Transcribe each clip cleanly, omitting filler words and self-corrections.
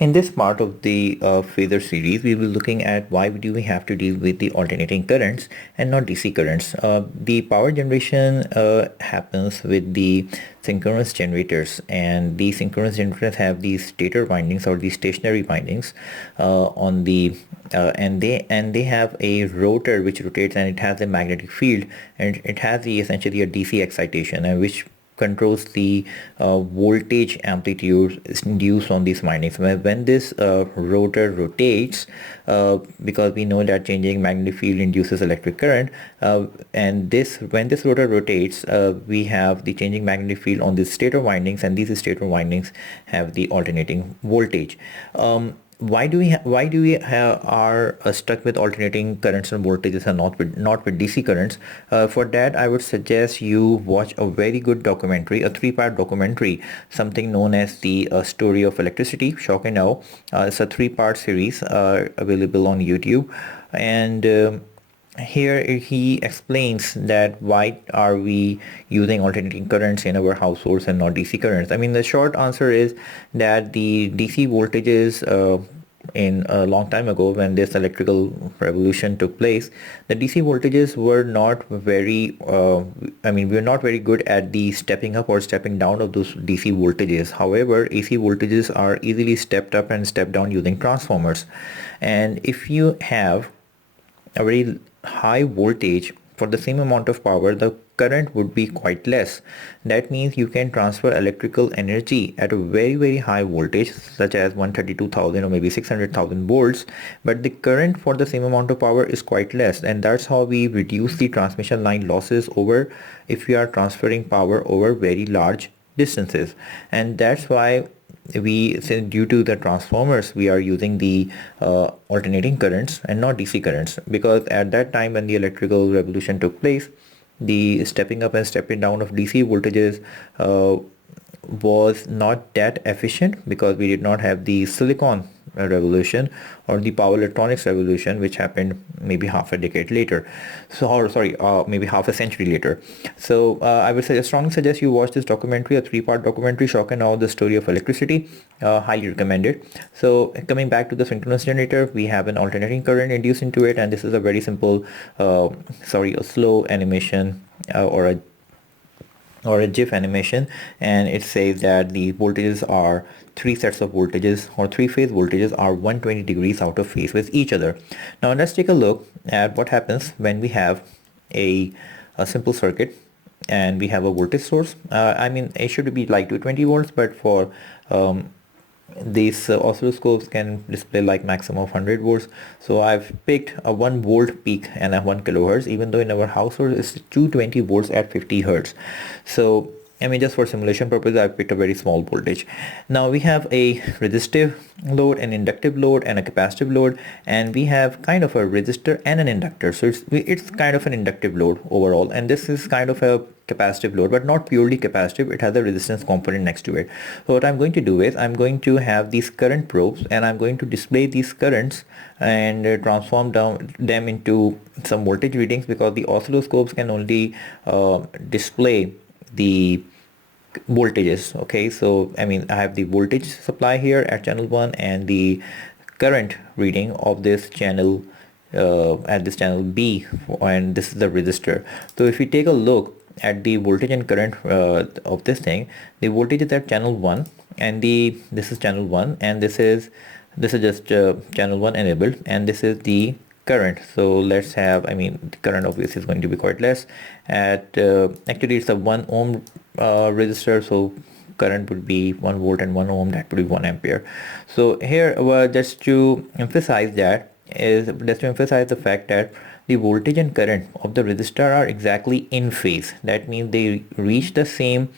In this part of the Phasor series, we will be looking at why do we have to deal with the alternating currents and not DC currents. The power generation happens with the synchronous generators, and the synchronous generators have these stator windings or these stationary windings on the and they have a rotor which rotates, and it has a magnetic field, and it has essentially a DC excitation, and which controls the voltage amplitude induced on these windings. When this rotor rotates, because we know that changing magnetic field induces electric current, and this when this rotor rotates, we have the changing magnetic field on the stator windings, and these stator windings have the alternating voltage. Why do we are stuck with alternating currents and voltages and not with DC currents? For that, I would suggest you watch a very good documentary, a three-part documentary, something known as the Story of Electricity, Shock and Awe. It's a three-part series available on YouTube, and here he explains that why are we using alternating currents in our households and not DC currents. I mean, the short answer is that the DC voltages in a long time ago, when this electrical revolution took place, the DC voltages were not very we were not very good at the stepping up or stepping down of those DC voltages. However, AC voltages are easily stepped up and stepped down using transformers. And if you have a very high voltage for the same amount of power, the current would be quite less. That means you can transfer electrical energy at a very high voltage, such as 132,000 or maybe 600,000 volts, but the current for the same amount of power is quite less, and that's how we reduce the transmission line losses over if we are transferring power over very large distances. And that's why since due to the transformers, we are using the alternating currents and not DC currents, because at that time when the electrical revolution took place, the stepping up and stepping down of DC voltages was not that efficient, because we did not have the silicon revolution or the power electronics revolution, which happened maybe half a decade later, maybe half a century later. So I would strongly suggest you watch this documentary, a three-part documentary, Shock and Awe, the Story of Electricity. Highly recommended. So coming back to the synchronous generator, we have an alternating current induced into it, and this is a very simple a slow animation or a GIF animation, and it says that the voltages are three sets of voltages, or three-phase voltages are 120 degrees out of phase with each other. Now let's take a look at what happens when we have a simple circuit and we have a voltage source. It should be like 220 volts, but for these oscilloscopes can display like maximum of 100 volts. So I've picked a 1 volt peak and a 1 kilohertz, even though in our household it's 220 volts at 50 hertz. So just for simulation purposes, I've picked a very small voltage. Now we have a resistive load, an inductive load, and a capacitive load, and we have kind of a resistor and an inductor. So it's kind of an inductive load overall, and this is kind of a capacitive load, but not purely capacitive. It has a resistance component next to it. So what I'm going to do is I'm going to have these current probes, and I'm going to display these currents and transform them into some voltage readings, because the oscilloscopes can only display the voltages. Okay, so I have the voltage supply here at channel 1 and the current reading of this channel at this channel B, and this is the resistor. So if we take a look at the voltage and current of this thing, the voltage is at channel 1, and this is channel 1, and this is just channel 1 enabled, and this is the current. So let's have, the current obviously is going to be quite less at actually it's a 1 ohm resistor, so current would be 1 volt, and 1 ohm, that would be 1 ampere. So here just to emphasize the fact that the voltage and current of the resistor are exactly in phase. That means they reach the same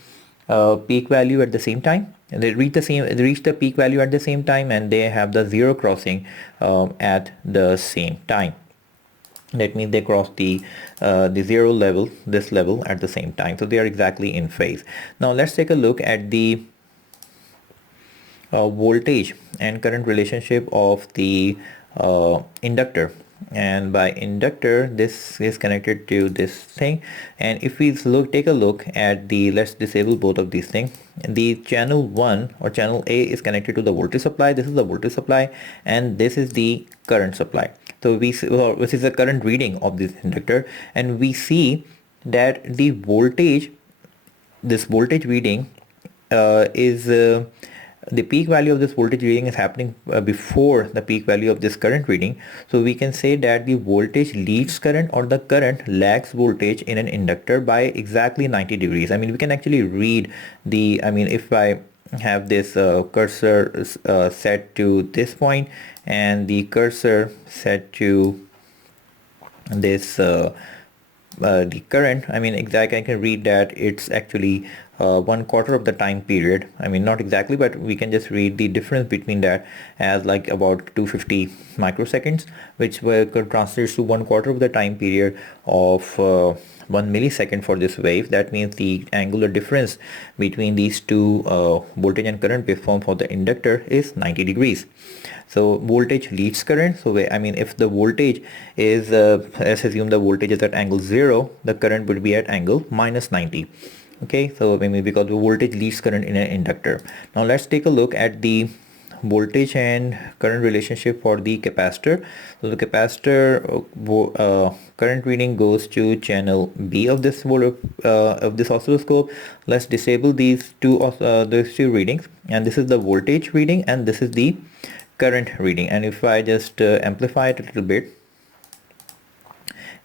peak value at the same time, and they reach the peak value at the same time, and they have the zero crossing at the same time. That means they cross the zero level, this level, at the same time. So they are exactly in phase. Now let's take a look at the voltage and current relationship of the inductor. and by inductor this is connected to this thing. And if we take a look at the, let's disable both of these things. The channel 1 or channel A is connected to the voltage supply. This is the voltage supply and this is the current supply. So this is the current reading of this inductor, and we see that the voltage, this voltage reading is the peak value of this voltage reading is happening before the peak value of this current reading. So we can say that the voltage leads current or the current lags voltage in an inductor by exactly 90 degrees. I mean, we can actually read the, I mean, if I have this cursor set to this point and the cursor set to this the current, I mean, exactly, I can read that it's actually 1/4 of the time period. I mean, not exactly, but we can just read the difference between that as like about 250 microseconds, which could translate to 1/4 of the time period of 1 millisecond for this wave. That means the angular difference between these two voltage and current waveform for the inductor is 90 degrees. So voltage leads current. So I mean, if the voltage is let's assume the voltage is at angle 0, the current would be at angle -90. Okay, so maybe because the voltage leads current in an inductor. Now let's take a look at the voltage and current relationship for the capacitor. So the capacitor current reading goes to channel B of this oscilloscope. Let's disable these two readings, and this is the voltage reading and this is the current reading. And if I just amplify it a little bit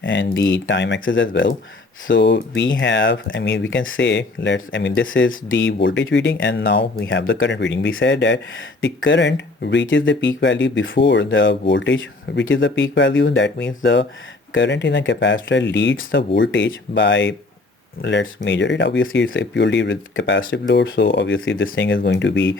and the time axis as well, so we have, I mean, we can say, this is the voltage reading and now we have the current reading. We said that the current reaches the peak value before the voltage reaches the peak value. That means the current in a capacitor leads the voltage by, let's measure it. Obviously it's a purely with capacitive load, so obviously this thing is going to be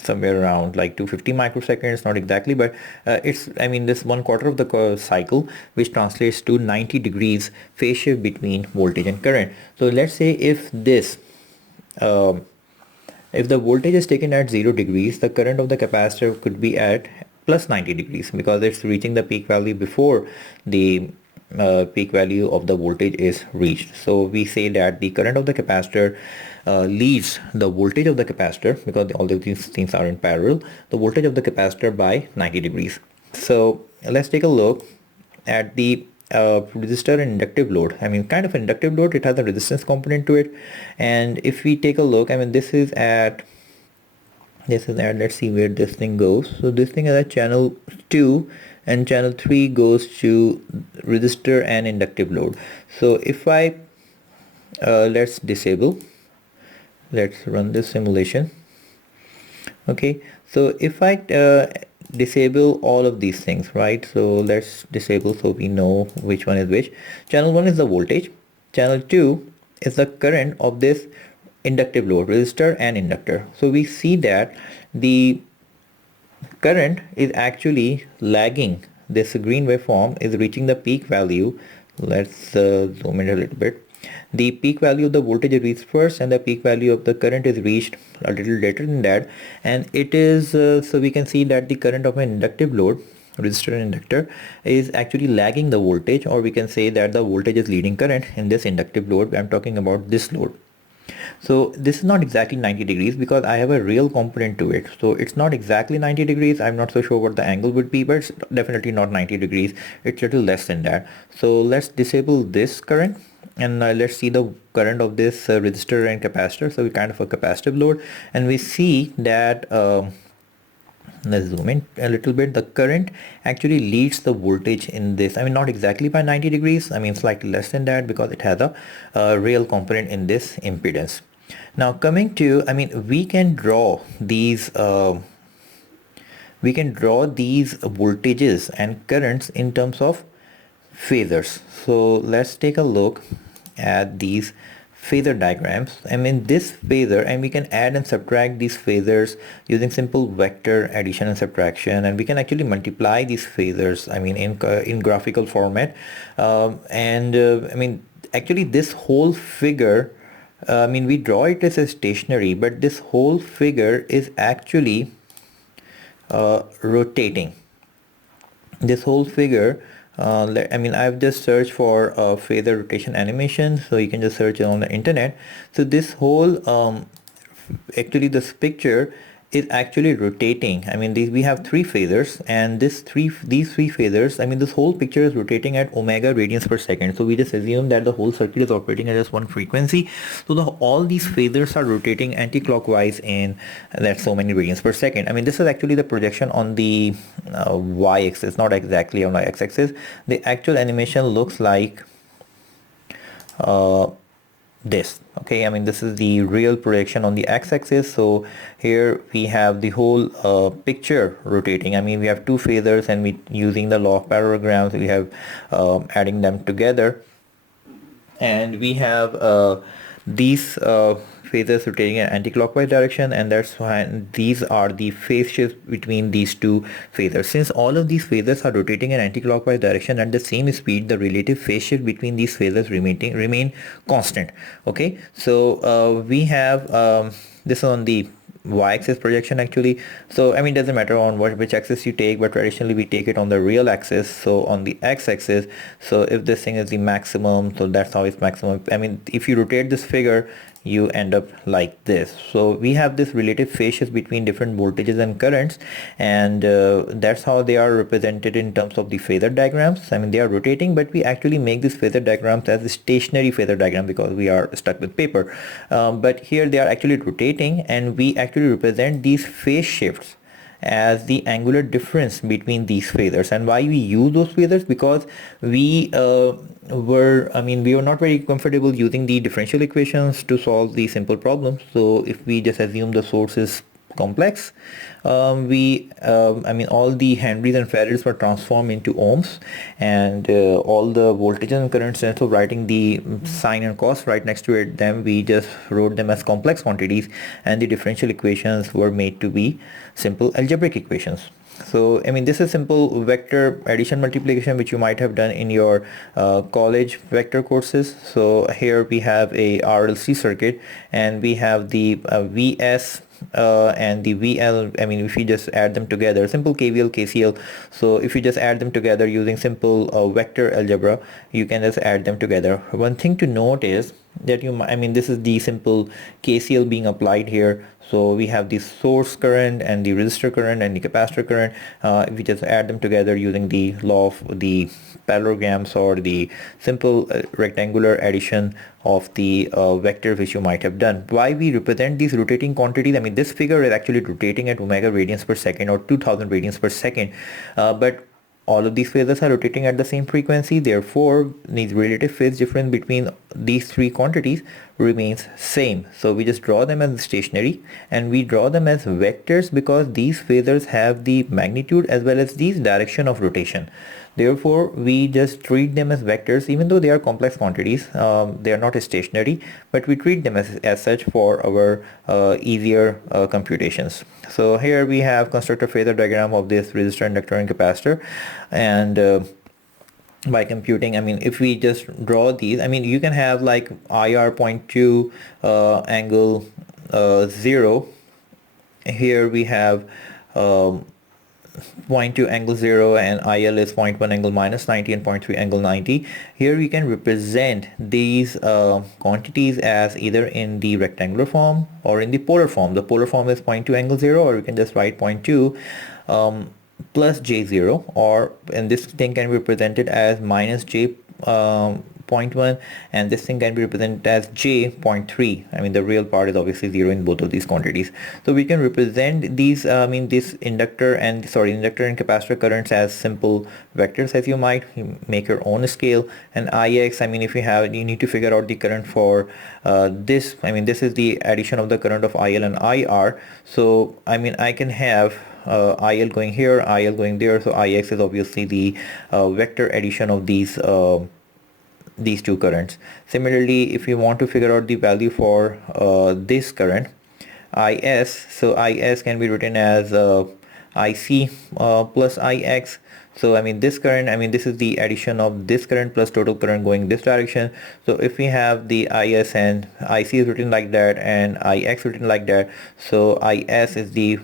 somewhere around like 250 microseconds, not exactly, but it's, I mean, this 1/4 of the cycle, which translates to 90 degrees phase shift between voltage and current. So let's say if this if the voltage is taken at 0 degrees, the current of the capacitor could be at plus 90 degrees because it's reaching the peak value before the peak value of the voltage is reached. So we say that the current of the capacitor leads the voltage of the capacitor, because all of these things are in parallel, the voltage of the capacitor by 90 degrees. So let's take a look at the resistor and inductive load. I mean, kind of inductive load, it has a resistance component to it. And if we take a look, I mean, this is at, let's see where this thing goes. So this thing is at channel 2 and channel 3 goes to resistor and inductive load. So if I let's disable, let's run this simulation. Okay, so if I disable all of these things, right? So let's disable so we know which one is which. Channel 1 is the voltage, channel 2 is the current of this inductive load, resistor and inductor. So we see that the current is actually lagging. This green waveform is reaching the peak value. Let's zoom in a little bit. The peak value of the voltage is reached first and the peak value of the current is reached a little later than that. And it is so we can see that the current of an inductive load, resistor and inductor, is actually lagging the voltage, or we can say that the voltage is leading current in this inductive load. I'm talking about this load. So this is not exactly 90 degrees because I have a real component to it. So it's not exactly 90 degrees. I'm not so sure what the angle would be, but it's definitely not 90 degrees. It's a little less than that. So let's disable this current and let's see the current of this resistor and capacitor. So we kind of a capacitive load, and we see that let's zoom in a little bit. The current actually leads the voltage in this. I mean, not exactly by 90 degrees. I mean, slightly less than that because it has a real component in this impedance. Now coming to, I mean, we can draw these voltages and currents in terms of phasors. So let's take a look at these phasor diagrams. I mean, this phasor, and we can add and subtract these phasors using simple vector addition and subtraction, and we can actually multiply these phasors, I mean, in graphical format. I mean, actually this whole figure, I mean, we draw it as a stationary, but this whole figure is actually rotating. this whole figure, I mean, I've just searched for phasor rotation animation, so you can just search it on the internet. So this whole actually this picture is actually rotating. I mean, we have three phasors, and these three phasors, I mean, this whole picture is rotating at omega radians per second. So we just assume that the whole circuit is operating at just one frequency. So all these phasors are rotating anti-clockwise in that so many radians per second. I mean, this is actually the projection on the y-axis, not exactly on the x-axis. The actual animation looks like uh, this. Okay, I mean, this is the real projection on the x-axis. So here we have the whole picture rotating. I mean, we have two phasors, and we using the law of parallelograms, we have adding them together, and we have these phasors rotating in anti-clockwise direction, and that's why these are the phase shifts between these two phasors. Since all of these phasors are rotating in anti-clockwise direction at the same speed, the relative phase shift between these phasors remain constant. Okay, so we have this on the y-axis projection actually. So I mean, it doesn't matter on which axis you take, but traditionally we take it on the real axis, so on the x-axis. So if this thing is the maximum, so that's how it's maximum. I mean, if you rotate this figure, you end up like this. So we have this relative phase shift between different voltages and currents, and that's how they are represented in terms of the phasor diagrams. I mean, they are rotating, but we actually make these phasor diagrams as a stationary phasor diagram because we are stuck with paper. But here they are actually rotating, and we actually represent these phase shifts as the angular difference between these phasors. And why we use those phasors? Because we we were not very comfortable using the differential equations to solve the simple problems. So if we just assume the source is complex, I mean, all the Henrys and Farads were transformed into ohms, and all the voltages and currents, instead of writing the sine and cos right next to it, then we just wrote them as complex quantities, and the differential equations were made to be simple algebraic equations. So I mean, this is simple vector addition multiplication, which you might have done in your college vector courses. So here we have a RLC circuit, and we have the VS and the VL. I mean, if you just add them together, simple KVL, KCL. So if you just add them together using simple vector algebra, you can just add them together. One thing to note is that I mean, this is the simple KCL being applied here. So we have the source current and the resistor current and the capacitor current. If we just add them together using the law of the parallelograms, or the simple rectangular addition of the vector which you might have done. Why we represent these rotating quantities? I mean, this figure is actually rotating at omega radians per second, or 2000 radians per second, but all of these phasors are rotating at the same frequency. Therefore, the relative phase difference between these three quantities remains same. So we just draw them as stationary, and we draw them as vectors because these phasors have the magnitude as well as the direction of rotation. Therefore, we just treat them as vectors, even though they are complex quantities. They are not stationary, but we treat them as such for our easier computations. So here we have construct a phasor diagram of this resistor, inductor, and capacitor, and by computing, I mean, if we just draw these, I mean, you can have like IR 0.2 angle 0. Here we have 0.2 angle 0, and IL is 0.1 angle minus 90 and 0.3 angle 90. Here we can represent these quantities as either in the rectangular form or in the polar form. The polar form is 0.2 angle 0, or we can just write 0.2 plus J0, or and this thing can be represented as minus J 0.1, and this thing can be represented as J 0.3. I mean, the real part is obviously 0 in both of these quantities. So we can represent these, I mean, this inductor and capacitor currents as simple vectors, as you might make your own scale. And Ix, I mean, if you need to figure out the current for this. I mean, this is the addition of the current of IL and IR. So I mean, I can have IL going here, IL going there. So Ix is obviously the vector addition of these two currents. Similarly, if you want to figure out the value for this current Is, so Is can be written as Ic plus Ix. So I mean, this current, I mean, this is the addition of this current plus total current going this direction. So if we have the Is and Ic is written like that and Ix written like that, so Is is the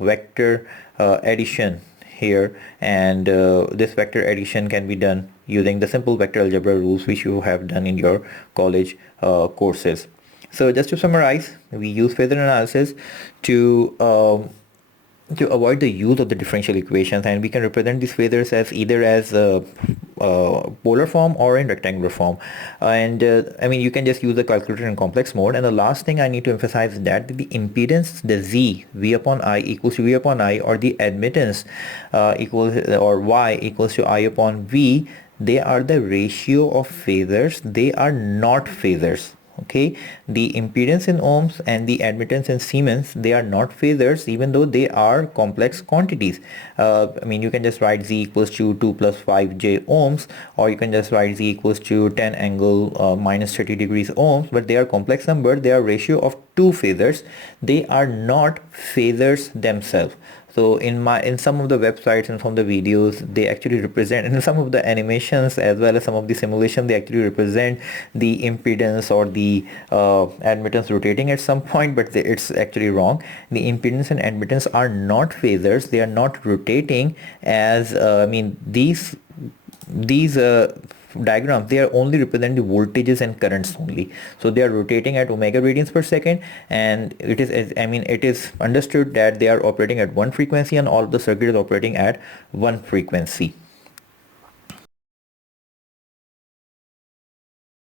vector addition here, and this vector addition can be done using the simple vector algebra rules which you have done in your college courses. So just to summarize, we use phasor analysis to avoid the use of the differential equations, and we can represent these phasors as either as polar form or in rectangular form. And I mean, you can just use the calculator in complex mode. And the last thing I need to emphasize is that the impedance, the v upon I equals to v upon I, or the admittance equals, or y equals to I upon v, they are the ratio of phasors. They are not phasors. Okay, the impedance in ohms and the admittance in Siemens, they are not phasors, even though they are complex quantities. I mean, you can just write z equals to 2 plus 5j ohms, or you can just write z equals to 10 angle minus 30 degrees ohms, but they are complex number. They are ratio of two phasors. They are not phasors themselves. So in some of the websites and from the videos, they actually represent, and in some of the animations as well as some of the simulation, they actually represent the impedance or the admittance rotating at some point, but it's actually wrong. The impedance and admittance are not phasors. They are not rotating as I mean, these diagrams, they are only represent the voltages and currents only. So they are rotating at omega radians per second, and it is, I mean, it is understood that they are operating at one frequency and all of the circuit is operating at one frequency.